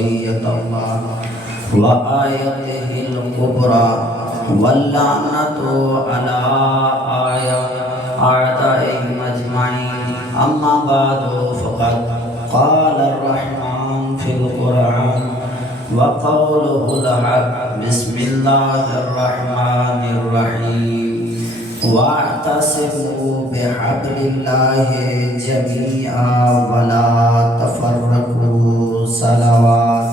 بقية الله وآيته الكبرى واللعنة على أعدائهم أجمعين. أما بعد فقد قال الرحمن في القرآن وقوله الحق. بسم الله الرحمن الرحيم. واعتصموا بحبل الله جميعا ولا تفرقوا. صلوات.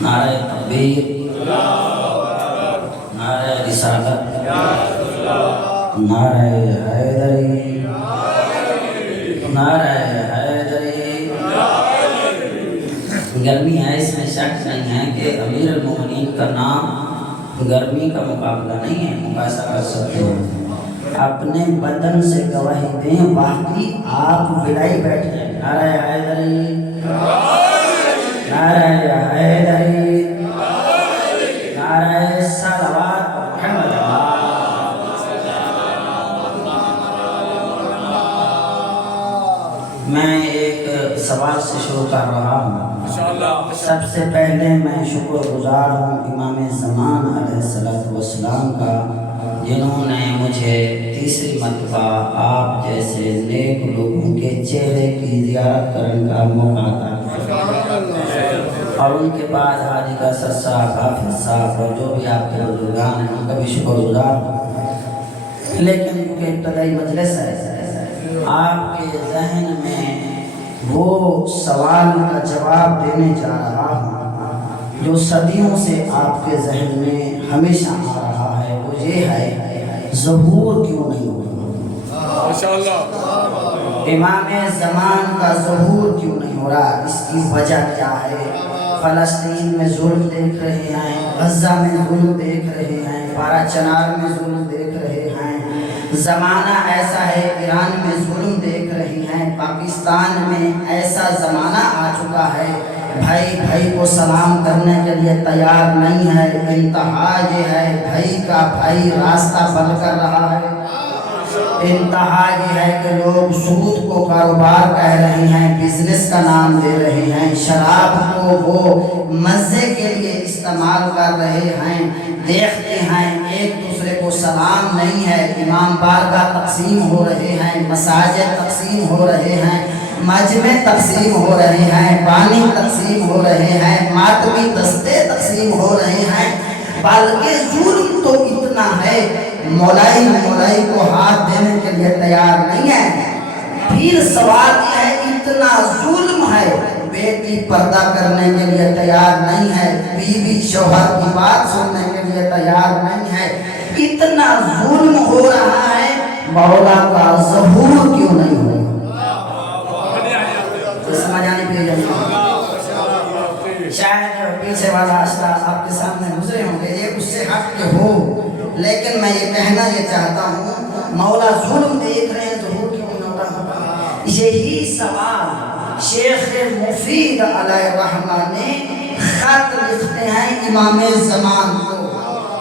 نعرہ تکبیر، نعرہ رسالت، نعرہ حیدری، نعرہ حیدری. گرمی ہے، اس میں شک نہیں ہے کہ امیر المومنین کا نام گرمی کا مقابلہ نہیں ہے، مقایسہ کر سکتے ہیں. اپنے بدن سے گواہی دیں، باقی آپ بلائی بیٹھے. نعرہ حیدری، نعرہ حیدری، نعرہ صلوات محمد. میں ایک سوال سے شروع کر رہا ہوں. سب سے پہلے میں شکر گزار ہوں امام زمان علیہ السلام کا، جنہوں نے مجھے تیسری مرتبہ آپ جیسے نیک لوگوں کے چہرے کی زیارت کرنے کا موقع عطا کیا، اور ان کے بعد حاجی قاصد صاحب، حافظ صاحب اور جو بھی آپ کے بزرگان ہیں ان کا بھی شکر گزار ہوں. لیکن کیونکہ ابتدائی مجلس ہے، آپ کے ذہن میں وہ سوال کا جواب دینے جا رہا ہوں جو صدیوں سے آپ کے ذہن میں ہمیشہ آ رہا ہے. وہ یہ ہے، ظہور کیوں نہیں ہوا؟ امام زمان کا ظہور کیوں نہیں ہو رہا؟ اس کی وجہ کیا ہے؟ فلسطین میں ظلم دیکھ رہے ہیں، غزہ میں ظلم دیکھ رہے ہیں، پارا چنار میں ظلم دیکھ رہے ہیں. زمانہ ایسا ہے، ایران میں ظلم دیکھ رہی ہیں، پاکستان میں ایسا زمانہ آ چکا ہے بھائی بھائی کو سلام کرنے کے لیے تیار نہیں ہے. انتہا یہ ہے، بھائی کا بھائی راستہ بند کر رہا ہے. انتہا یہ ہے کہ لوگ سود کو کاروبار کہہ رہے ہیں، بزنس کا نام دے رہے ہیں. شراب کو وہ مزے کے لیے استعمال کر رہے ہیں. دیکھتے ہیں ایک دوسرے کو سلام نہیں ہے. امام بارگاہ تقسیم ہو رہے ہیں، مساجد تقسیم ہو رہے ہیں، مجمع تقسیم ہو رہے ہیں، پانی تقسیم ہو رہے ہیں، ماتمی دستے تقسیم ہو رہے ہیں. بلکہ ظلم تو اتنا ہے، مولائی کو ہاتھ دینے کے لیے تیار نہیں ہے. پھر سوال یہ ہے، اتنا ظلم ہے، بیٹی پردہ کرنے کے لیے تیار نہیں ہے، بیوی شوہر کی بات سننے کے لیے تیار نہیں ہے. اتنا ظلم ہو رہا ہے، مولا کا ظہور کیوں نہیں ہو رہا؟ سمجھ آنے پہ شاید پیچھے والا اشرا آپ کے سامنے گزرے ہوں گے، یہ اس سے ہٹ کے ہو، لیکن میں یہ کہنا یہ چاہتا ہوں، مولا ظلم دیکھ رہے ہیں، ظہور کیوں نہیں ہو رہا؟ یہی سوال شیخ مفید علیہ الرحمہ نے خط لکھتے ہیں امام زمان کو،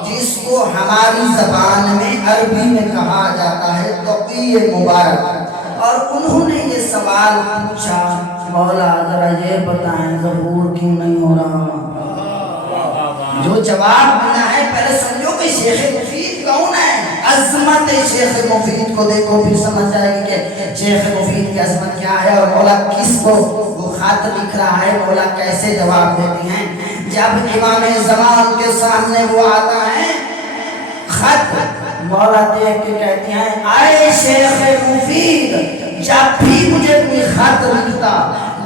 جس کو ہماری زبان میں عربی میں کہا جاتا ہے تقی مبارک. اور انہوں نے یہ سوال پوچھا، مولا ذرا یہ بتائیں ظہور کیوں نہیں ہو رہا؟ جو جواب ملا ہے، پہلے سمجھو کہ شیخ مفید کون ہے. عظمت شیخ مفید کو دیکھو، پھر سمجھ جائے گی کہ شیخ مفید کی عظمت کیا ہے اور مولا کس کو وہ خط لکھ رہا ہے، مولا کیسے جواب دیتی ہیں. جب امام زمان کے سامنے وہ آتا ہے خط، مولا دیکھ کے کہتی ہیں، اے شیخ مفید، جب بھی مجھے کوئی خط لکھتا،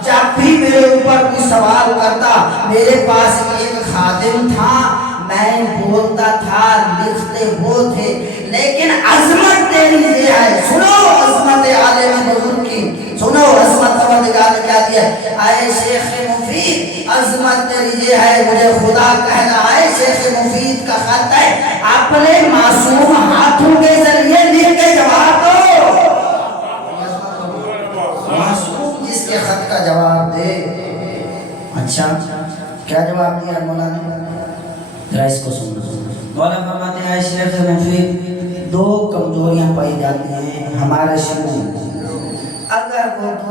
جب بھی میرے اوپر کوئی سوال کرتا، میرے پاس ایک خادم تھا، میں بولتا تھا، لکھتے وہ تھے. لیکن عظمت تیری یہ ہے، سنو عظمت عالم بزرگ کی، سنو عظمت پروردگار نے کیا دیا. اے شیخ مفید، عظمت تیری یہ ہے، مجھے خدا کہہ رہا ہے، شیخ مفید کا خط ہے، اپنے معصوم ہاتھوں کے ذریعے لکھ کے جواب دو. معصوم جس کے خط کا جواب دے. اچھا کیا جواب دیا مولا نے؟ ذرا اس کو سنو. مولا فرماتے ہیں شیخ مفید، دو کمزوریاں پائی جاتی ہیں ہمارے شروع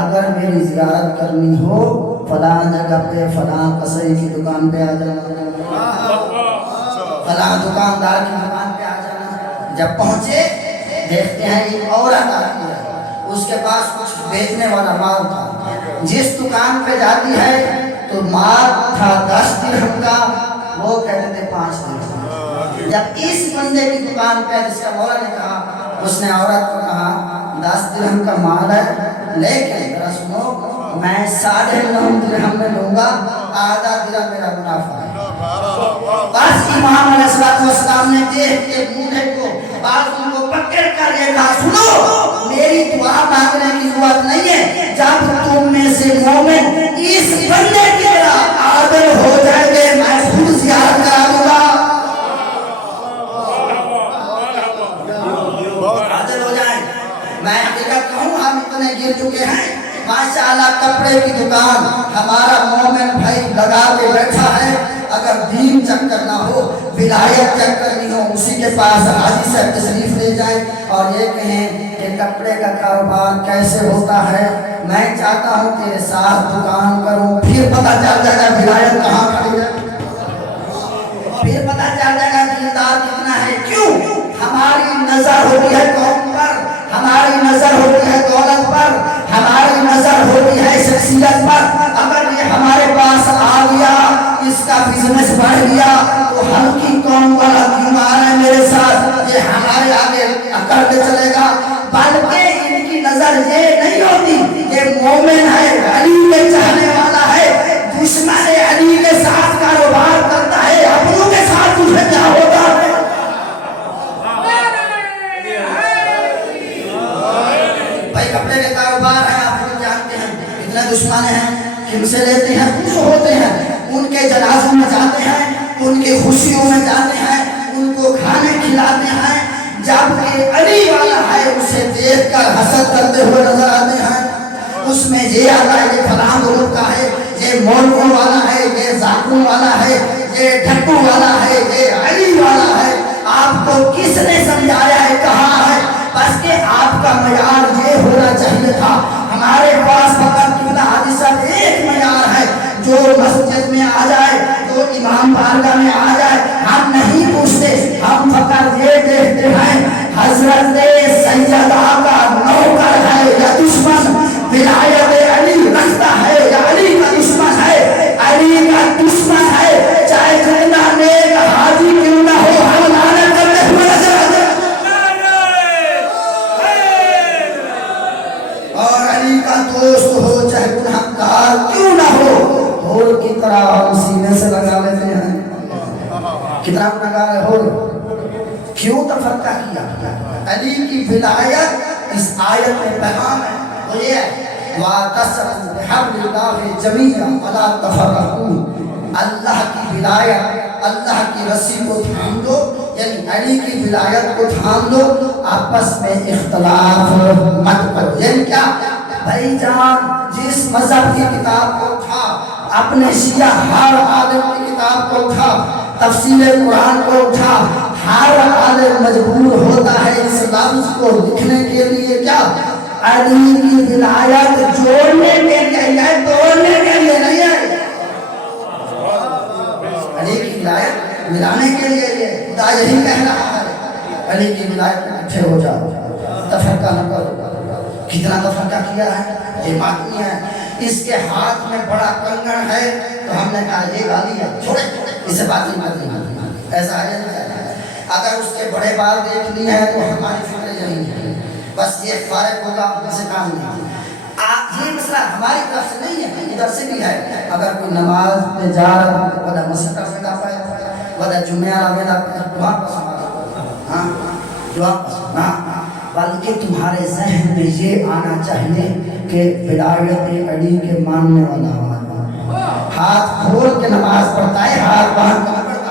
اگر میری زیارت کرنی ہو فلاں جگہ پہ فلاں قصری کی دکان پہ آ جانا، فلاں دکاندار کی دکان پہ آ جانا۔ جب پہنچے دیکھتے ہیں ایک عورت آتی ہے، اس کے پاس کچھ بیچنے والا مال تھا۔ جس دکان پہ جاتی ہے تو مال تھا 10 درہم کا، وہ کہتے تھے 5 درہم۔ جب اس بندے کی دکان پہ جس کا مولا نے کہا، اس نے عورت کو کہا 10 درہم کا مال ہے، لیکن ذرا سنو میں 9.5 درہم میں لوں گا، آدھا درہم میرا منافع ہے۔ بس امام علیہ السلام نے دیکھ کے بوڑھے کو بازو کو پکڑ کر یہ کہا سنو میری دعا مانگنے کی ضرورت نہیں ہے، جب تم میں سے مومن اس بندے کی طرح عادل ہو جائیں گے میں خود زیارت کرا دوں گا۔ عادل ہو جائیں۔ میں حقیقت کہوں ہم اتنے گر چکے ہیں، ماشاءاللہ کپڑے کی دکان ہمارا مومن بھائی لگا کے بیٹھا ہے، اگر دین چیک کرنا ہو ولایت چیک کرنی ہو اسی کے پاس حاجی سے تشریف لے جائیں اور یہ کہیں کہ کپڑے کا کاروبار کیسے ہوتا ہے، میں چاہتا ہوں تیرے ساتھ دکان کروں، پھر پتہ چل جائے گا ولایت کہاں کھڑی ہے، پھر پتہ چل جائے گا دیندار کتنا ہے۔ کیوں؟ ہماری نظر ہوتی ہے قوم پر، ہماری نظر ہوتی ہے دولت پر، ہماری نظر ہوتی ہے شخصیت پر۔ اگر یہ ہمارے پاس آ گیا اس کا بزنس بڑھ گیا تو ہلکی قوم والا کیوں آ رہا ہے میرے ساتھ، یہ ہمارے آگے کرتے چلے گا۔ بلکہ ان کی نظر یہ نہیں ہوتی کہ مومن ہے، علی کے چاہنے والا ہے، دشمن علی کے ساتھ کاروبار کرتا ہے، اپنوں کے ساتھ تجھے کیا ہوتا ہے۔ بھائی کپڑے کے کاروبار ہے، آپ لوگ جانتے ہیں کتنے دشمن ہیں، کن سے لیتے ہیں، خوش ہوتے ہیں، ان کے جنازوں میں جاتے ہیں، ان کی خوشیوں میں جاتے ہیں، ان کو کھانے کھلاتے ہیں، جبکہ علی والا ہے اسے دیکھ کر حسد کرتے ہوئے نظر آتے ہیں۔ اس میں یہ آتا ہے یہ فلاں گروپ کا ہے، یہ مولوی والا ہے، یہ زاکوں والا ہے، یہ ڈھکو والا ہے، یہ علی والا ہے۔ آپ کو کس نے سمجھایا ہے کہاں ہے؟ بس کہ آپ کا معیار یہ ہونا چاہیے تھا۔ ہمارے پاس فقط قبلہ حاجی صاحب ایک معیار ہے، جو مسجد میں آ جائے، جو امام بارگاہ میں آ جائے، ہم نہیں پوچھتے، ہم فقط یہ دیکھتے ہیں حضرت سیدہ کا نوکر ہے یا دشمن، ولایت علی رکھتا ہے یا علی کا دشمن ہے، علی کا دشمن ہے چاہے جتنا نیک حاجی کیوں نہ ہو، ہم لعنت کرتے ہوئے نظر آتے ہیں۔ اور علی کا دوست ہو چاہے گنہگار کیوں نہ ہو، ہور کی طرح ہم سینے سے لگا لیتے ہیں۔ کتنا گنہگار ہے ہور، کیوں تفرقہ کیا؟ علی کی ولایت اس آیت میں پیغام ہے، وہ یہ ہے وَاعْتَصِمُوا بِحَبْلِ اللَّهِ جَمِيعًا وَلَا تَفَرَّقُوا۔ اللہ کی ولایت، اللہ کی رسی کو تھام دو، یعنی علی کی ولایت کو تھام دو، آپس میں اختلاف مت کرو۔ یعنی کیا؟ بھائی جان جس مذہب کی کتاب کو اٹھا، اپنے شیعہ ہر عالم کی کتاب کو اٹھا، تفسیر قرآن کو اٹھا، ہر عالم مجبور ہوتا ہے اس لفظ کو لکھنے کے لیے کیا؟ علی کی ولایت جوڑنے کے لیے، توڑنے کے لیے نہیں ہے۔ علی کی ولایت ملانے کے لیے یہ خدا یہی کہہ رہا ہے، علی کی ولایت میں اکٹھے ہو جاؤ، تفرقہ نہ کرو۔ کتنا تفرقہ کیا ہے، یہ ماتمی ہے، اس کے ہاتھ میں بڑا کنگن ہے تو ہم نے کہا یہ گالی ہے، چھوڑے اسے بات نہیں کرنی، ایسا ہے نہیں۔ اگر اس کے بڑے بال دیکھ لی ہے تو ہماری فکر یہی ہے، بس یہ فارغ ہوگا اسے کام نہیں۔ یہ مسئلہ ہماری طرف سے نہیں ہے، ادھر سے بھی ہے۔ اگر کوئی نماز پہ جا رہا ہے ودا مسجد میں دا پائے ودا جمعہ میں دا پائے دعا پسند، ہاں دعا پسند، ہاں بلکہ تمہارے ذہن میں یہ آنا چاہیے کہ ولایت علی کے ماننے والا ہمارا ہاتھ کھول کے نماز پڑھتا ہے، ہاتھ باندھ کر پڑھتا،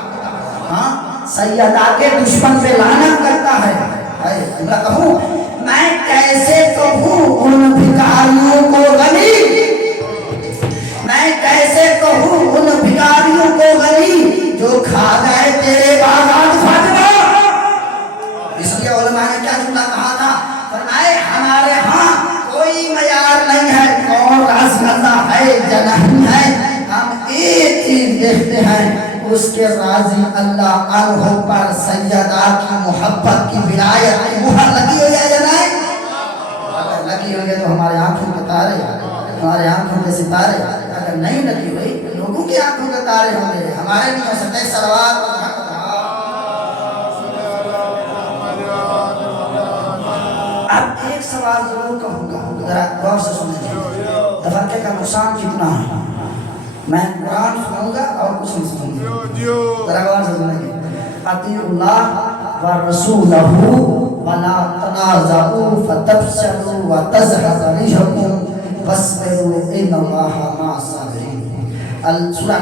ہاں سیدہ کے دشمن پہ لعنت کرتا ہے۔ میں کہوں میں کیسے کہوں ان بھکاریوں کو غنی، میں کیسے کہوں ان بھکاریوں کو غنی جو کھا گئے تیرے باغات فاطمہ۔ اس لیے علماء نے کیا جملہ کہا تھا، فرمائے ہمارے ہاں کوئی معیار نہیں ہے کون رازق اللہ ہے یا نہیں ہے، ہم ایک چیز دیکھتے ہیں اس کے راضی اللہ عنہ پر سیدہ کی محبت کی ولایت کی مہر لگی ہوئی ہے یا نہیں؟ اگر لگی ہوئی ہے تو ہمارے آنکھوں کے تارے، ہمارے آنکھوں کے ستارے، اگر نہیں لگی ہوئی لوگوں کی آنکھوں کے تارے ہوں گے، ہمارے نہیں ہو سکتے۔ سلوات اب ایک سوال ضرور کہوں گا، ذرا غور سے سنیں، تفرقے کا نقصان کتنا ہے؟ میں قرآن سنوں گا اور کچھ نہیں سنوں گا، ذرا غور سے سنیں گے۔ اطیعوا اللہ ورسولہ ولا تنازعوا فتفشلوا وتذهب ريحكم واصبروا ان اللہ مع الصابرین۔ سورہ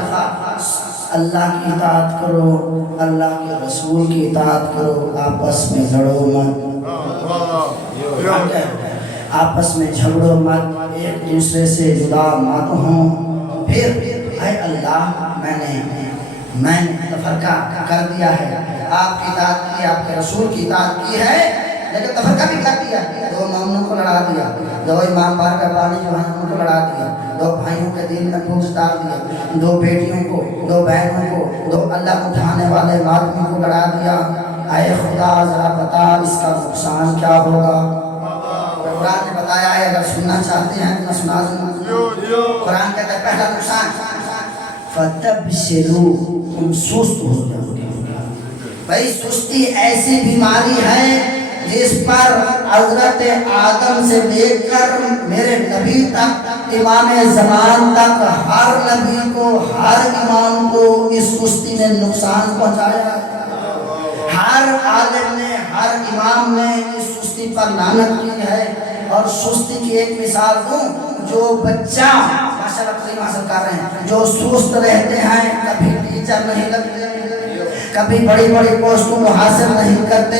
اللہ کی اطاعت کرو، اللہ کے رسول کی اطاعت کرو، آپس میں لڑو مت، آپس میں جھگڑو مت، ایک دوسرے سے جدا مت ہوں۔ پھر اے اللہ میں نے تفرقہ کر دیا ہے، آپ کی اطاعت کی، آپ کے رسول کی اطاعت کی ہے، لیکن تفرقہ بھی کر دیا، دو مومنوں کو لڑا دیا، دو امام بار کا پانی جو ہے ان کو لڑا دیا، دو بھائیوں کے دل میں پھوس ڈال دیا، دو بیٹیوں کو، دو بہنوں کو، دو اللہ اٹھانے والے آدمی کو لڑا دیا۔ اے خدا ذرا بتا اس کا نقصان کیا ہوگا؟ قرآن نے بتایا ہے، اگر سننا چاہتے ہیں تو میں سنا دوں۔ قرآن کہتا ہے پہلا نقصان فتبشروا، تم سست ہو جاؤ گے۔ بھائی سستی ایسی بیماری ہے جس پر حضرت آدم سے لے کر میرے نبی تک، امام زمان تک، ہر نبی کو، ہر امام کو اس سستی نے نقصان پہنچایا۔ ہر عالم نے، ہر امام نے اس سستی پر لعنت کی ہے۔ اور سستی کی ایک مثال دوں، جو بچہ ماشاءاللہ تعلیم حاصل کر رہے ہیں، جو سست رہتے ہیں، کبھی ٹیچر نہیں لگتے، کبھی بڑی بڑی پوسٹوں کو حاصل نہیں کرتے،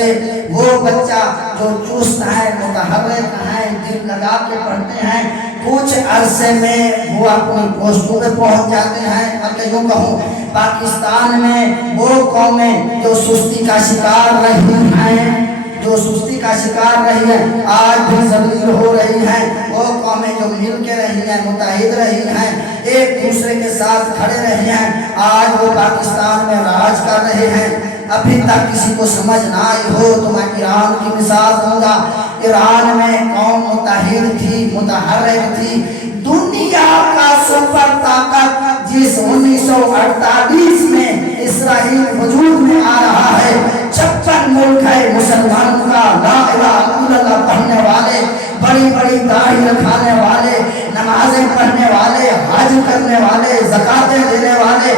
وہ بچہ جو چست ہے، متحرک ہے، دل لگا کے پڑھتے ہیں، کچھ عرصے میں وہ اپنی پوسٹوں پہ پہنچ جاتے ہیں۔ بلکہ یوں کہوں پاکستان میں وہ قومیں جو سستی کا شکار رہی ہیں، جو سستی کا شکار رہی ہیں، آج بھی ذلیل ہو رہی ہیں، وہ قومیں جو مل کے رہی ہیں، متحد رہی ہیں، ایک دوسرے کے ساتھ کھڑے رہی ہیں، آج وہ پاکستان میں راج کر رہے ہیں۔ ابھی تک کسی کو سمجھ نہ آئی ہو تو میں ایران کی مثال دوں گا۔ ایران میں قوم متحد تھی، متحرک تھی، دنیا کا سپر طاقت جس 1948 میں اسرائیل وجود میں آ رہا ہے، 56 ملک ہے مسلمانوں کا، لا الہ الا اللہ پڑھنے والے، بڑی بڑی داڑھی رکھانے والے، نمازیں پڑھنے والے، حج کرنے والے، زکاتیں دینے والے،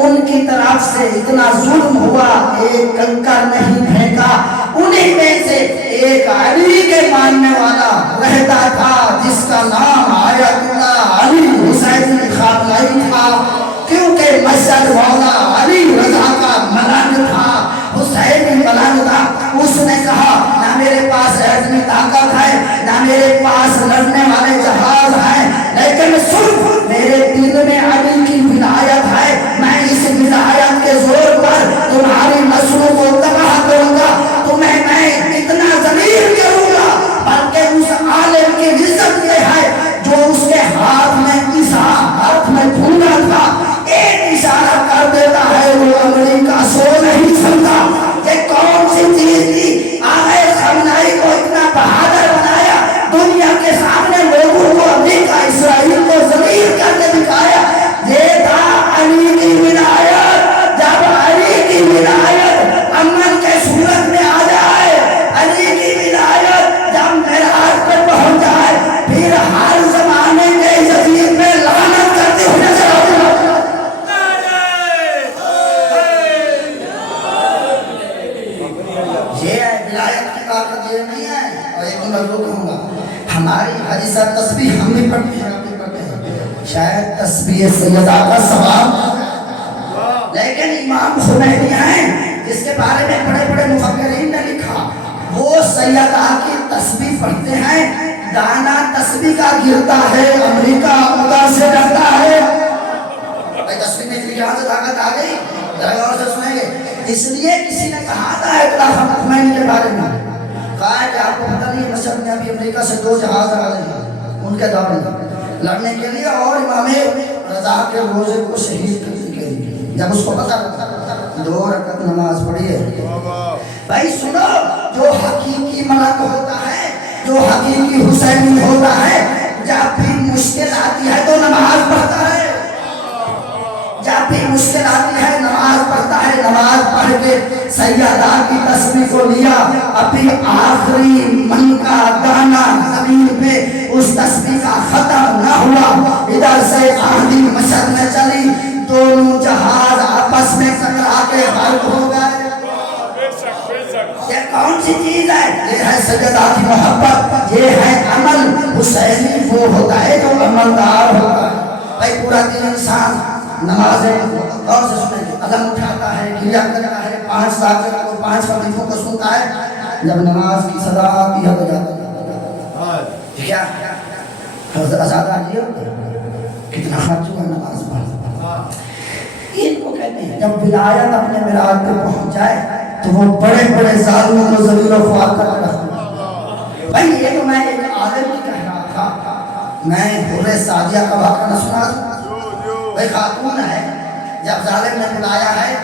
ان کی طرف سے اتنا ظلم ہوا، ایک کنکر نہیں پھینکا۔ انہی میں سے ایک علی کے ماننے والا رہتا تھا جس کا نام آیت اللہ علی حسین خامنئی تھا، کیونکہ مسجد مولا علی رضا کا ملنگ تھا، حسین ملنگ تھا۔ اس نے کہا نہ میرے پاس علمی طاقت ہے، نہ میرے پاس لڑنے والے جہاز ہیں، لیکن صرف میرے دل میں علی کی ولایت ہے، میں اس ولایت کے زور پر تمہاری نسلوں کو تباہ کروں گا، تمہیں میں اتنا ذلیل کروں گا۔ بلکہ اس عالم کی عزت یہ ہے جو اس کے ہاتھ میں ہاتھ میں پھولا تھا، ایک اشارہ کر دیتا ہے، وہ امریکہ سو نہیں سکتا۔ یہ کون سی چیز تھی آغا خامنئی کو اتنا بہادر بنایا، دنیا کے سامنے لوگوں کو، امریکہ اسرائیل کو ذلیل کر کے دکھایا؟ یہ تھا علی کی ولایت۔ جب علی کی ولایت امن کے صورت میں آ جائے، علی کی ولایت جب معراج پر پہنچ جائے، پھر ہر زمانے کے جدید میں لعنت کرتے ہوئے نظر آتے ہیں۔ یہ ولایت کی طاقت یہ نہیں ہے۔ اور ایک میں کہوں گا، ہماری حدیثہ تسبیح ہم بھی پڑھتے ہیں، شاید تسبیح سیدہ کا ثواب، لیکن امام خمینی ہیں جس کے بارے میں بڑے بڑے مفکرین نے لکھا، وہ سیدہ کی تسبیح پڑھتے ہیں، دانا تسبیح کا گرتا ہے، امریکہ ادھر سے ڈرتا ہے۔ تسبیح میں اتنی جہاں سے طاقت آ گئی، ذرا غور سے سنیں گے۔ اس لیے کسی نے کہا تھا خمینی کے بارے میں، کہا ہے کہ آپ کو پتہ نہیں ہے مصر نے ابھی امریکہ سے 2 جہاز آ رہے ہیں ان کے دور میں لڑنے کے لیے اور امام رضا کے روزے کو شہید کرنے کے لیے. جب اس کو پتہ لگا 2 رکعت نماز پڑھی ہے. بھائی سنو، جو حقیقی ملک ہوتا ہے، جو حقیقی حسینی ہوتا ہے، جب بھی مشکل آتی ہے تو نماز پڑھتا ہے. جب بھی مشکل آتی ہے نماز پڑھتا ہے. نماز پڑھ کے سیدہ کی تسبیح کو لیا، ابھی آخری من کا دانا زمین پہ اس تسبیح کا ختم نہ ہوا، ادھر سے آندھی مشرق میں چلی، دونوں جہاز آپس میں ٹکرا کے غرق ہو گئے. یہ کون سی چیز ہے؟ یہ ہے سیدہ کی محبت، یہ ہے عمل. حسینی وہ ہوتا ہے جو عملدار ہوتا ہے. بھائی پورا دن انسان نمازیں اور سے سنے گی، قدم اٹھاتا ہے، گریا کرتا ہے، 5 سال کو 5 وظیفوں کو سنتا ہے. جب نماز کی صدا آتی ہے تو جاتا ہے. کیا حضرت آزادہ جی کتنا خرچ ہوا نماز پڑھ. ان کو کہتے ہیں جب ولایت اپنے میراج پہ پہنچ جائے تو وہ بڑے بڑے ظالموں کو ذلیل و خوار کر کے رکھتے. بھائی یہ تو میں ایک عالم کی کہہ رہا تھا، میں حور سعدیہ کا واقعہ نہ سنا دوں. بھائی خاتون ہے، جب ظالم نے بلایا ہے،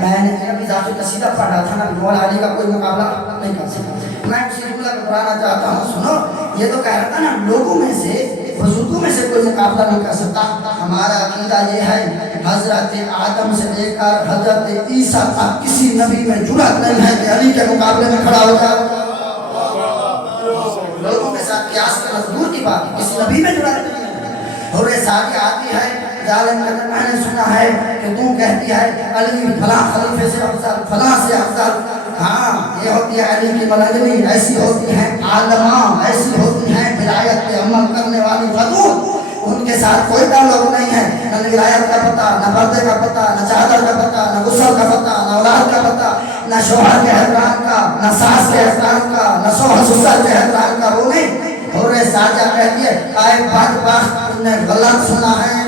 میں نے ابھی ذات قصیدہ پڑھا تھا نا، مولا علی کا کوئی مقابلہ نہیں کر سکتا. میں اسی جملہ کو پڑھانا چاہتا ہوں. سنو، یہ تو کہہ رہا تھا نا لوگوں میں سے بزرگوں میں سے کوئی مقابلہ نہیں کر سکتا. ہمارا عقیدہ یہ ہے حضرت آدم سے لے کر حضرت عیسیٰ تک کسی نبی میں جرأت نہیں ہے کہ علی کے مقابلے میں کھڑا ہو جائے. لوگوں کے ساتھ قیاس کرنا دور کی بات ہے، کسی نبی میں جرأت نہیں ہے. حور سعدیہ آتی ہے، ظالم کہتا میں نے سنا ہے کہ تو کہتی ہے علی فلاں خلیفے سے افضل، فلاں سے افضل. ہاں یہ ہوتی ہے علی کی ملنگنی، ایسی ہوتی ہیں عالماں، ایسی ہوتی ہیں ولایت پہ عمل کرنے والی خاتون. ان کے ساتھ کوئی تعلق نہیں ہے، نہ ولایت کا پتہ، نہ پردے کا پتہ، نہ چادر کا پتہ، نہ غسل کا پتہ، نہ اولاد کا پتہ، نہ شوہر کے احترام کا، نہ ساس کے احترام کا، نہ شوہر سسر کے احترام کا. وہ نہیں. حور سعدیہ کہتی ہے اے بدبخت تم نے غلط سنا ہے.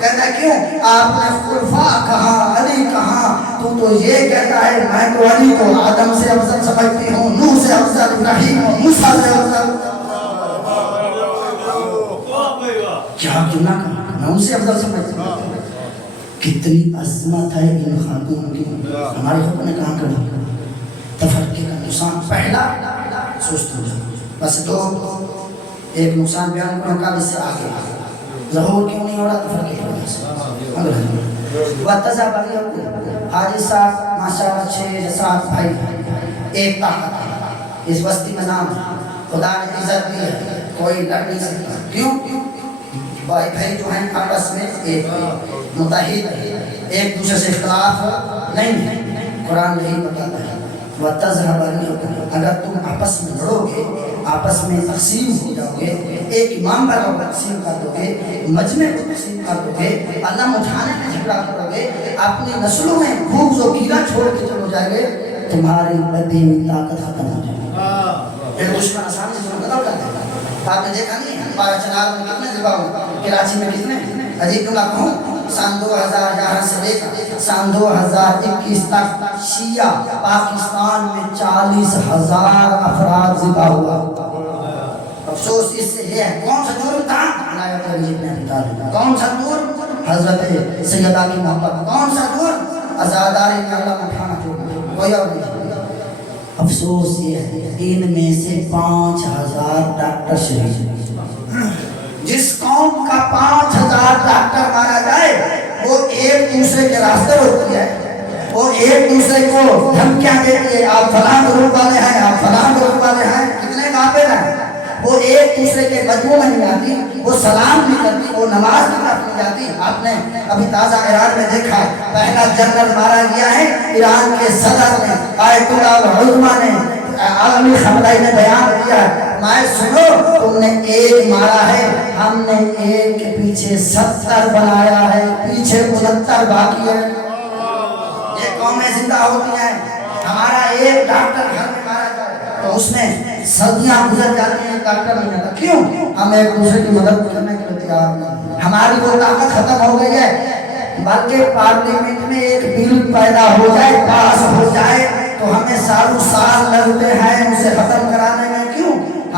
کہتا ہے کیوں؟ آپ نے خلفاء کہا، علی کہا، تو یہ کہتا ہے میں تو علی کو آدم سے افضل سمجھتی ہوں، نوح سے افضل، ابراہیم اور موسیٰ سے افضل. کیا کیوں نہ کہا، میں ان سے افضل سمجھتی ہوں. کتنی عظمت ہے ان خاتون کی. ہماری خاتون نے کہاں کرا تفرقے کا نقصان. پہلا سست ہو جاؤ. بس 2 ایک نقصان بیان کروں کا اس سے آگے ظہور کیوں نہیں ہو رہا تفرقے کی وجہ سے. وَتَزَا بَغِيَ حاجی صاحب ماشاءاللہ 6-7 بھائی، ایک طاقت. اس بستی میں نام خدا نے عزت دی ہے، کوئی لڑ نہیں سکتا. کیوں؟ بھائی بھائی جو ہیں آپس میں ایک متحد، ایک دوسرے سے اختلاف نہیں ہے. قرآن یہی بتاتا ہے وَتَزْهَبَ رِيحُكُمْ. اگر تم آپس میں لڑو گے، آپس میں تقسیم ہو جاؤ گے، ایک امام پر تقسیم کر دو گے، مجمع کو تقسیم کر دو گے، علم اٹھانے میں جھگڑا کرو گے، اپنی نسلوں میں بھوک و کیڑا چھوڑ کے چلو جائے گے، تمہاری بدی ہوئی طاقت ختم ہو جائے گی. ایک دشمن آسانی سے قتل کر دے گا. آپ نے دیکھا نہیں ہمارا چنار میں کتنے ذبح ہوئے، کراچی میں کتنے. عجیب جملہ کہوں، سن 2011 سے لے کر سن 2021 تک شیعہ پاکستان میں 40,000 افراد ذبح ہوا. افسوس اس سے یہ ہے کون سا جرم تھا؟ ولایت علی ابن ابی طالب. کون سا جرم؟ حضرت سیدہ کی محبت. کون سا جرم؟ عزاداری میں اللہ اٹھانا جرم، کوئی اور نہیں. افسوس یہ ہے ان میں سے 5,000 ڈاکٹر شہید. جس قوم کا 5,000 ڈاکٹر مارا جائے وہ ایک دوسرے کے راستے روکتی ہے، وہ ایک دوسرے کو دھمکیاں دیتی ہے، آپ فلاں گروپ والے ہیں، آپ فلاں گروپ والے ہیں. کتنے کافر ہیں. وہ ایک دوسرے کے مجموع میں نہیں آتی، وہ سلام نہیں کرتی، وہ نماز کی طرف نہیں جاتی. آپ نے ابھی تازہ ایران میں دیکھا ہے پہلا جنرل مارا گیا ہے ایران کے صدر نے، آیت اللہ العظمہ نے، عالمی خمدائی نے بیان کیا ہے میں سنو تم نے ایک مارا ہے، ہم نے ایک کے پیچھے 70 بنایا ہے، پیچھے 69 باقی ہے. یہ قومیں زندہ ہوتی ہیں. ہمارا ایک ڈاکٹر گھر میں مارا جائے تو اس میں صدیاں گزر جاتی ہیں، ڈاکٹر نہیں آتا. کیوں؟ ہم ایک دوسرے کی مدد کرنے کے لیے تیار نہیں. ہماری وہ طاقت ختم ہو گئی ہے. بلکہ پارلیمنٹ میں ایک بل پیدا ہو جائے، پاس ہو جائے تو ہمیں سالوں سال لگتے ہیں اسے ختم کرانے میں. کیوں؟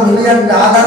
$1,000,000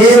1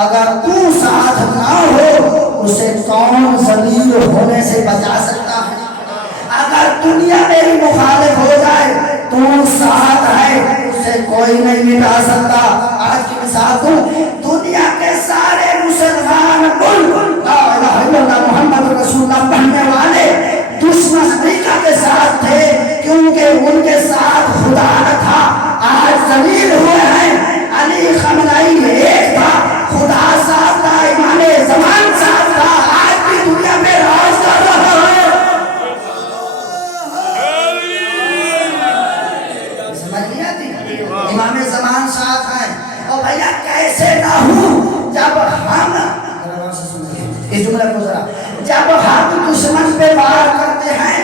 اگر تو ساتھ نہ ہو اسے کون ذلیل ہونے سے بچا سکتا ہے؟ اگر دنیا میری مخالف ہو جائے تو ساتھ ہے اسے کوئی نہیں مٹا سکتا۔ آج کی مثال دوں، دنیا کے سارے مسلمان ملک لا الہ الا اللہ محمد رسول اللہ پڑھنے والے دشمن امریکہ کے ساتھ تھے کیونکہ ان کے ساتھ خدا نہ تھا۔ آج ذلیل ہوئے ہیں۔ علی خامنہئی ایک تھا، خدا ساتھ تھا، امام زمان ساتھ تھا، آج بھی دنیا میں راج کر رہا ہے۔ سمجھ نہیں آتی؟ امام زمان ساتھ ہیں۔ اور بھیا کیسے نہ ہوں جب ہم اس جملے کو ذرا، جب ہم دشمن پہ وار کرتے ہیں،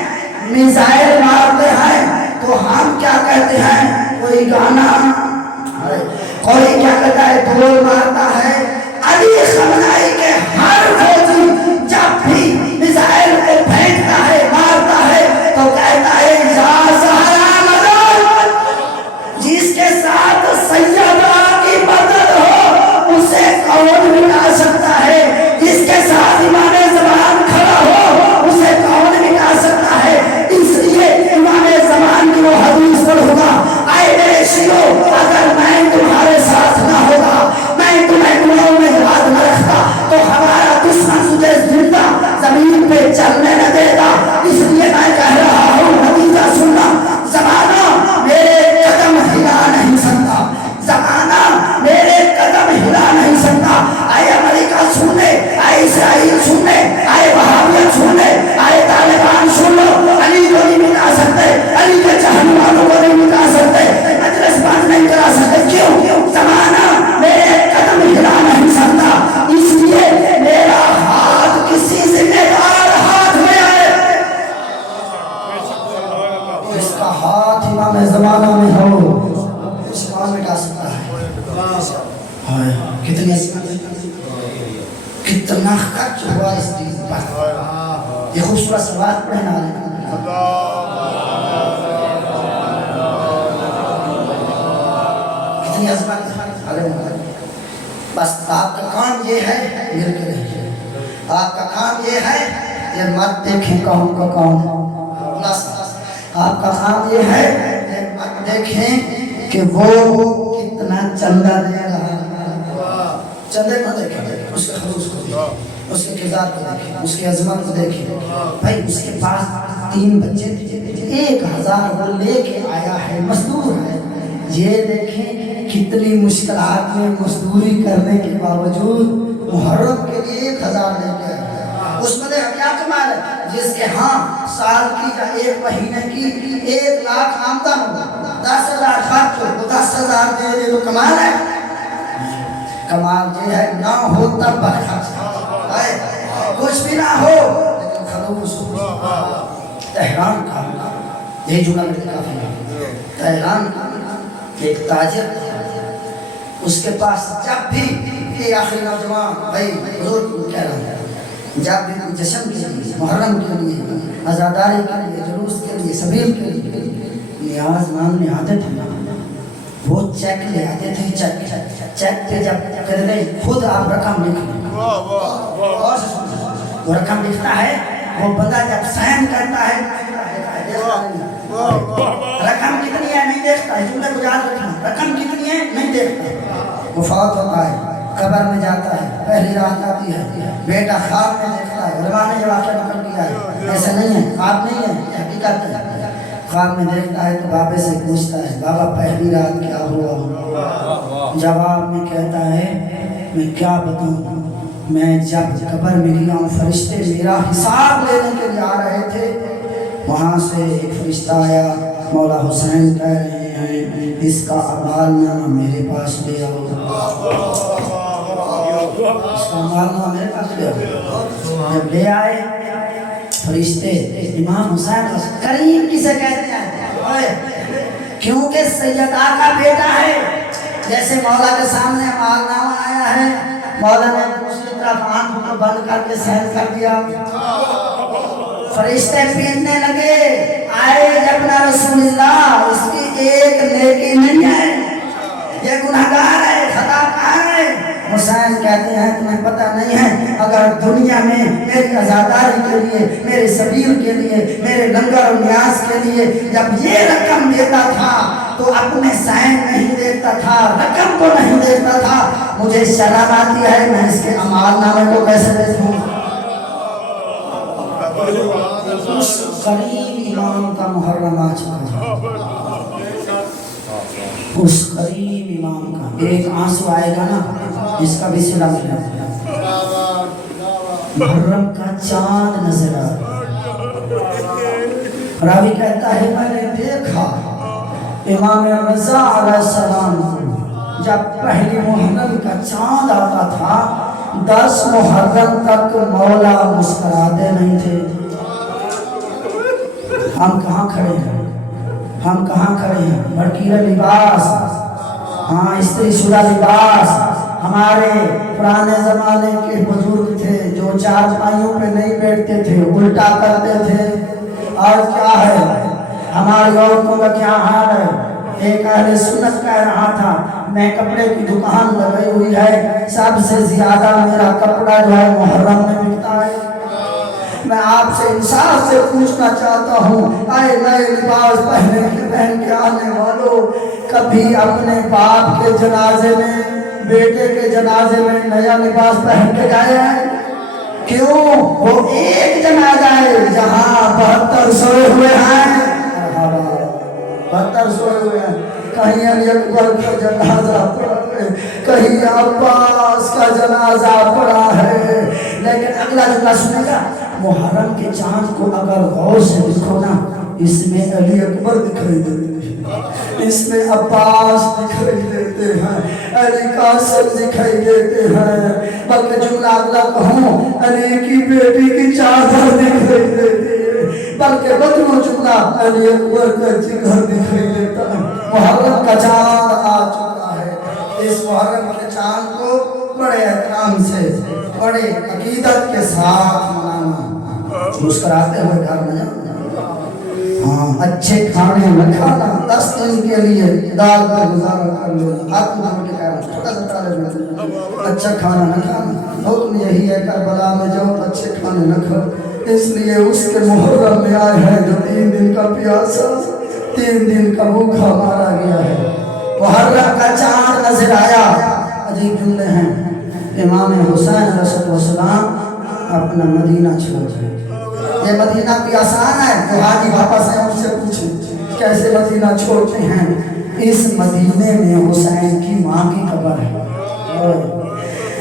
میزائل مارتے ہیں تو ہم کیا کہتے ہیں؟ کوئی گانا، کوئی کیا کہتا ہے؟ ڈھول مارتا ہے۔ علی خامنہئی کے ہر فوجی جب بھی میزائل کو پھینکتا ہے، مارتا ہے تو کہتا ہے یا زہرا مدد، جس کے ساتھ سیدہ کی مدد ہو اسے کون مٹا سکتا ہے؟ جس کے ساتھ امام زمان کھڑا ہو اسے کون مٹا سکتا ہے؟ اس لیے امام زمان کی وہ حدیث پڑھوں گا، اے میرے شیعو اگر میں تمہارے ساتھ نہ ہوگا، میں تمہیں دعاؤں میں یاد نہ رکھتا تو ہمارا دشمن تجھے زندہ زمین پہ چلنے نہ دے گا۔ اس لیے میں کہہ رہا ہوں نتیجہ سننا، زمانہ میرے قدم ہلا نہیں سکتا، زمانہ میرے قدم ہلا نہیں سکتا۔ اے امریکہ سن لے، اے اسرائیل سن لے، اے وہابیت سن لے، اے طالبان سن لو، علی کو نہیں مٹا سکتے، علی کے چاہنے والوں کو نہیں مٹا سکتے، مجلس بند نہیں کرا سکتے۔ کیوں؟ زمانہ میرے قدم ہلا نہیں سکتا، اس لیے میرا ہاتھ کسی ذمہ دار ہاتھ میں آئے، اس کا ہاتھ امام زمانہ میں ہو، اس کو مٹا سکتا ہے۔ کتنی کتنا خرچ ہوا اس دین پر۔ یہ خوبصورت سوال پڑھنا ہے، کتنی عظمت ہے۔ بس آپ کا کام یہ ہے، مل کے رہیے، آپ کا کام یہ ہے یہ مت دیکھیں کون کا کون ہے، آپ کا کام یہ ہے یہ مت دیکھیں کہ وہ کتنا چندہ دے رہا ہے، چندے کو دیکھیں، اس کے خلوص کو دیکھیں، اس کے کردار کو دیکھیں، اس کی عظمت کو دیکھیں۔ بھائی اس کے پاس 3 بچے تھے، 1000 وہ لے کے آیا ہے، مزدور ہے۔ یہ دیکھیں کتنی مشکلات میں مزدوری کرنے کے باوجود محرم کے لیے 1000 لے کے آیا۔ اس میں دیکھا کیا کمال ہے، جس کے ہاں سال کی یا 1 مہینے کی 1 لاکھ آمدن ہو، 10,000 خرچ ہو، 10,000 دے دے تو کمال ہے۔ کمال یہ ہے نہ ہو تب برخاست، کچھ بھی نہ ہو لیکن خلوص ہو۔ تہران کا یہ جملہ میرے کافی ہے، تہران کا ایک تاجر تھا، اس کے پاس جب بھی یہ آخری نوجوان بھائی بزرگ کو کہہ رہا ہوں، جب بھی کوئی جشن کے لیے، محرم کے لیے، عزاداری کے لیے، جلوس کے لیے، سبیل کے لیے نیاز مانگنے آتے تھے، وہ چیک لے آتے تھے۔ چیک پہ جب کہتے تھے خود آپ رقم لکھ لیں، وہ رقم لکھتا ہے، وہ بندہ جب سائن کرتا ہے رقم کتنی ہے نہیں دیکھتا ہے، جملے کو یاد رکھنا، رقم کتنی ہے نہیں دیکھتا۔ وہ فوت ہوتا ہے، قبر میں جاتا ہے، پہلی رات آتی ہے، بیٹا خواب میں دیکھتا ہے، علماء نے یہ واقعہ نقل کیا ہے، ایسا نہیں ہے، خواب نہیں ہے، حقیقت ہے۔ خواب میں دیکھتا ہے تو بابے سے پوچھتا ہے بابا پہلی رات کیا ہوا؟ جواب میں کہتا ہے میں کیا بتاؤں، میں جب قبر میں گیا ہوں فرشتے میرا حساب لینے کے لیے آ رہے تھے، وہاں سے ایک فرشتہ آیا، مولا حسین کہہ رہے ہیں اس کا اعمال نامہ میرے پاس لے آؤ، اس کا اعمال نامہ میرے پاس لے آؤ۔ جب لے آئے فرشتے، امام حسین کریم کسے کہتے ہیں؟ کیونکہ سیدہ کا بیٹا ہے، جیسے مولا کے سامنے اعمال نامہ آیا ہے، مولا نے دوسری طرف آنکھوں کو بند کر کے سین کر دیا، فرشتے پیٹنے لگے، آئے جبنا رسول اللہ اس کی ایک نیکی نہیں ہے، یہ گناہگار ہے، خطا کار ہے۔ حسین کہتے ہیں تمہیں پتہ نہیں ہے اگر دنیا میں میری عزاداری کے لیے، میرے سبیل کے لیے، میرے لنگر و نیاز کے لیے جب یہ رقم دیتا تھا تو اپنے سائن نہیں دیکھتا تھا، رقم کو نہیں دیکھتا تھا. مجھے شرم آتی ہے میں اس کے اعمال نامے کو کیسے دیکھوں؟ اس قریب امام کا محرم آ چکا ہے، اس قریب امام کا ایک آنسو آئے گا نا جس کا بھی صلہ ملا. محرم کا چاند نظر آ راوی کہتا ہے میں نے دیکھا امام رضا علیہ السلام کو جب پہلی محرم کا چاند آتا تھا 10 محرم تک مولا مسکراتے نہیں تھے. ہم کہاں کھڑے ہیں، ہم کہاں کھڑے ہیں؟ بھڑکیلا لباس، ہاں استری شدہ لباس. ہمارے پرانے زمانے کے بزرگ تھے جو چار پائیوں پہ نہیں بیٹھتے تھے، الٹا کرتے تھے. آج کیا ہے ہماری عورتوں کا کیا حال ہے؟ ایک اہل سنت کہہ رہا تھا میں کپڑے کی دکان لگائی ہوئی ہے، سب سے زیادہ میرا کپڑا جو ہے محرم میں بکتا ہے. میں آپ سے انصاف سے پوچھنا چاہتا ہوں اے نئے لباس پہن کے آنے والوں، کبھی اپنے باپ کے جنازے میں، بیٹے کے جنازے میں نیا لباس پہن کے گئے ہیں؟ کیوں؟ وہ ایک جنازہ ہے جہاں 72 سوئے ہوئے ہیں، 72 سوئے ہوئے ہیں. کہیں علی اکبر کا جنازہ پڑا ہے، کہیں عباس کا جنازہ پڑا ہے. لیکن اگلا جملہ سنے گا، محرم کے چاند کو اگر غور سے دیکھو نا اس میں علی اکبر دکھائی دیتے ہیں، اس میں عباس دکھائی دیتے ہیں، علی قاسم دکھائی دیتے ہیں، بلکہ جملہ اگلا کہوں علی کی بیٹی کی چادر دکھائی دیتی ہے، بلکہ بدلو جملہ علی اکبر کا جگر دکھائی دیتا ہے. محرم کا چاند آ چکا ہے. اس محرم کے چاند کو بڑے احترام سے، بڑے عقیدت کے ساتھ منانا، مسکراتے ہوئے گھر میں جانا، ہاں اچھے کھانے نہ کھانا، 10 دن کے لیے دال کا گزارا کر لینا. آپ کو کے کہہ رہا ہوں چھوٹا سا طالب علم، اچھا کھانا نہ کھانا. حکم یہی ہے کربلا میں جاؤ تو اچھے کھانے نہ کھاؤ. اس لیے اس کے محرم میں آئے ہیں جو 3 دن کا پیاسا، 3 دن کا بھوکا مارا گیا ہے. محرم کا چاند نظر آیا. عجیب جملے ہیں. امام حسین علیہ السلام اپنا مدینہ چھوڑ جائے. یہ مدینہ بھی آسان ہے، جو حاجی واپس ہیں ان سے پوچھیں کیسے مدینہ چھوڑتے ہیں. اس مدینے میں حسین کی ماں کی قبر ہے،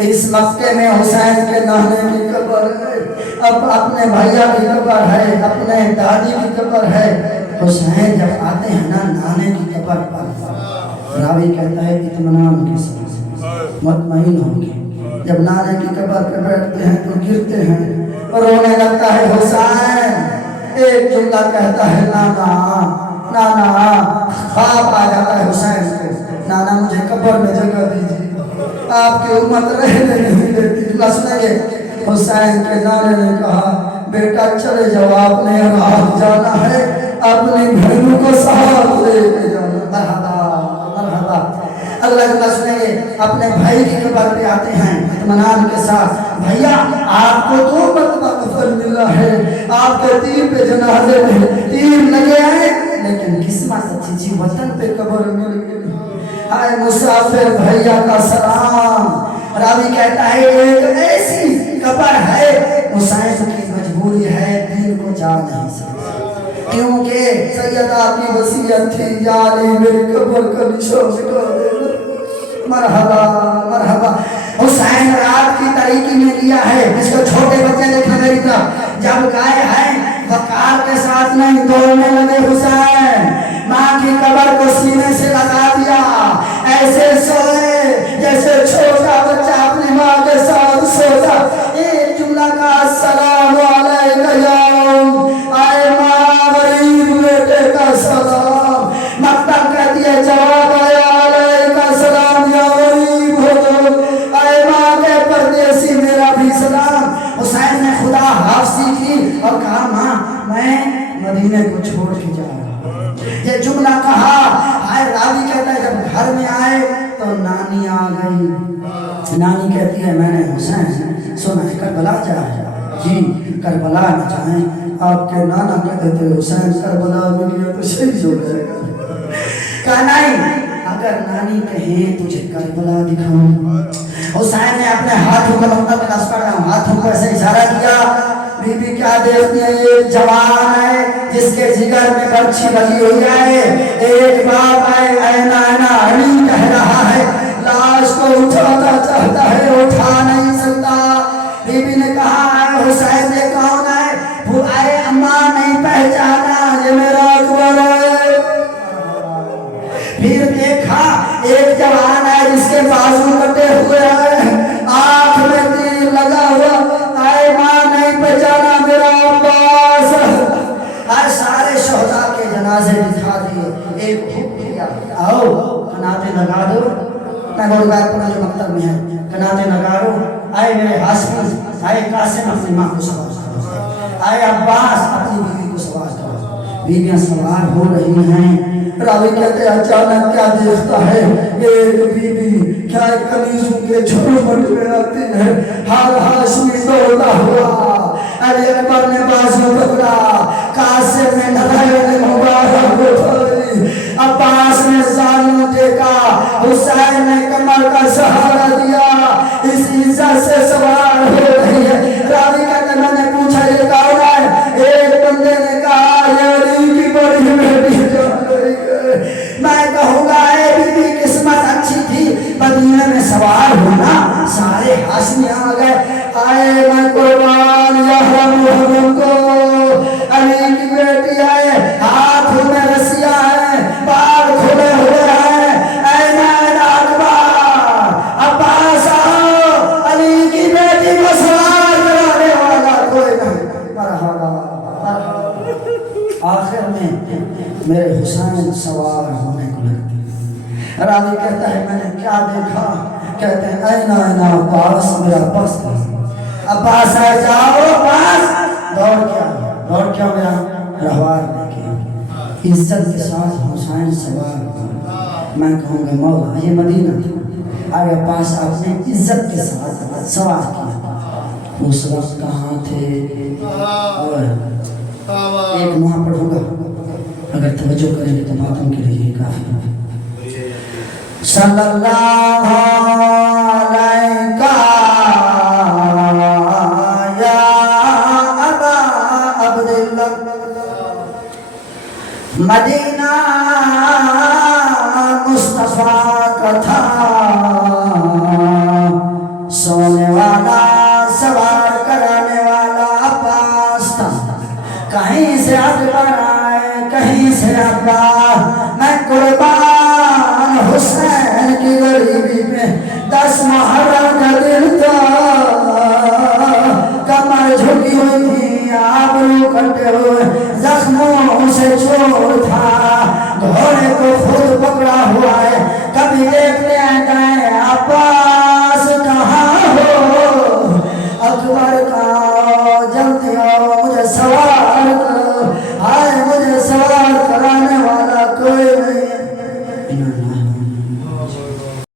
اس مکے میں حسین کے نانے کی قبر ہے، اب اپنے بھائیا کی قبر ہے، اپنے دادی کی قبر ہے. حسین جب آتے ہیں نا نانے کی قبر پر، راوی کہتا ہے اطمینان کے ساتھ مطمئن ہوں گے. جب نانے کی قبر پہ بیٹھتے ہیں تو گرتے ہیں، رونے لگتا ہے حسین. ایک جملہ کہتا ہے نانا نانا. خواب آ جاتا ہے حسین کو، نانا مجھے قبر میں جگہ دیجیے، آپ کی امت رہنے نہیں دیتی. جملہ سنیں گے. حسین کے نانے نے کہا بیٹا چلے جاؤ، آپ نے رات جانا ہے، اپنی بہنوں کو ساتھ لے کے جانا. مرحبا مرحبا. اگلا جملہ سنیں گے. اپنے بھائی کی قبر پہ آتے ہیں اطمینان کے ساتھ. بھیا آپ کو 2 مرتبہ کفن ملا ہے، آپ کے تیر پہ جنازے میں تیر لگے ہیں، لیکن قسمت اچھی تھی وطن پہ قبر مل گئی. ہائے مسافر بھیا کا سلام. راوی کہتا ہے ایک ایسی قبر ہے حسین کی مجبوری ہے دین کو جا نہیں سکتی، کیونکہ سیدہ کی وصیت تھی یا علی میری قبر کا نشان دکھا دینا. مرحبا مرحبا. حسین رات کی تاریکی میں لیا ہے. اس کو چھوٹے بچے دیکھیں میری طرف، جب گائے ہیں وقار کے ساتھ نہیں دوڑنے لگے حسین. ماں کی قبر کو سینے سے لگا دیا، ایسے سوئے جیسے چھوٹا بچہ اپنی ماں کے ساتھ سوتا. ایک جملہ کا السلام علیکم یا آئے ماں غریب بیٹے کا سلام. مکتب کہتی ہے جواب آیا علیکم السلام یا غریب ہو جاؤ. آئے ماں کے پردیسی میرا بھی سلام. حسین نے خدا حافظی کی اور کہا ماں میں مدینے کو چھوڑ کے جا رہا ہوں. یہ جملہ کہا. راوی کہتا ہے جب گھر میں آئے تو نانی آ گئی. نانی کہتی ہے میں نے حسین سنا ہے کربلا جائے جی کربلا نہ جائیں آپ کے نانا کہتے تھے حسین کربلا میں گیا تو شہید ہو جائے گا کہا نہیں اگر نانی کہیں تجھے کربلا دکھاؤں حسین نے اپنے ہاتھوں کا لمبا تلاش کر رہا ہاتھوں کو ایسے اشارہ کیا بی بی کیا دیکھتی ہے یہ جوان ہے جس کے جگر میں برچھی لگی ہوئی ہے ایک باپ ہے اینا اینا علی کہہ رہا ہے لاش کو اٹھانا چاہتا ہے اٹھا نہیں سکتا بی بی نے کہا اے حسین یہ کون ہے اے اماں نہیں پہچانا یہ میرا اکبر ہے پھر دیکھا ایک جوان ہے جس کے بازو کٹے ہوئے ہیں آنکھ میں تیر لگا ہوا اے ماں نہیں پہچانا میرا عباس اے سارے شہداء کے جنازے دکھا دیے ایک حکم کیا آؤ کناتے لگا دو میں بول رہا پڑھا جو مکتب میں ہے کناتے لگا دو آئے میرے ہاشمی آئے قاسم اپنی ماں کو سواز کرو آئے عباس اپنی بیوی کو سواز کرو بیویاں سوار ہو رہی ہیں راوی کہتے ہیں اچانک کیا دیکھتا ہے ایک بی بی کیا کنیزوں کے جھرمٹ میں آتی ہے ہر ہاشمی دوڑتا ہوا علی اکبر نے بازو پکڑا قاسم نے نظر مبارک اٹھائی عباس نے ظالم ٹیکا حسین نے کمر کا سہارا دیا اس عزت سے سوار ہو رہی ہے راوی کہتے میں نے پوچھا یہ کون ہے ایک بندے نے کہا یہ علی کی بڑی بیٹی میں کہوں گا اے بی بی قسمت اچھی تھی مدینے میں سوار ہونا سارے ہاشمی آ گئے آئے میں قربان یا محمد کو علی کی بیٹی آئے ہاتھوں میں رسیاں ہیں بال کھلے ہوئے ہیں اے نائن اکبر عباس آؤ علی کی بیٹی کو سوار کرانے والا کوئی نہیں مرحبا آخر میں میرے حسین سوار ہونے کو لگتے راوی کہتا ہے میں نے کیا دیکھا کہتے ہیں اینا اینا عباس میرا پاس عباس آئے جاؤ عباس دوڑ کیا میرا رہوار لے کے عزت کے ساتھ حسین سوار ہوا میں کہوں گا مولا یہ مدینہ تھا آئے عباس آپ نے عزت کے ساتھ سوار کیا اس وقت کہاں تھے اور ایک وہاں پڑھوں گا اگر توجہ کریں گے تو باتوں کے لیے کافی صلی اللہ علیہ یا ابا عبداللہ مدینہ مصطفیٰ کا تھا سونے والا سوار کرانے والا عباس تھا کہیں سے اکبر آئے کہیں سے عباس میں قربان حسین کی غریبی میں 10 محرم کا دل تھا کمر جھکی ہوئی تھی آبرو کٹے ہوئے زخموں سے چور تھا گھوڑے کو خود پکڑا ہوا ہے کبھی دیکھنے گئے عباس کہاں ہو اکبر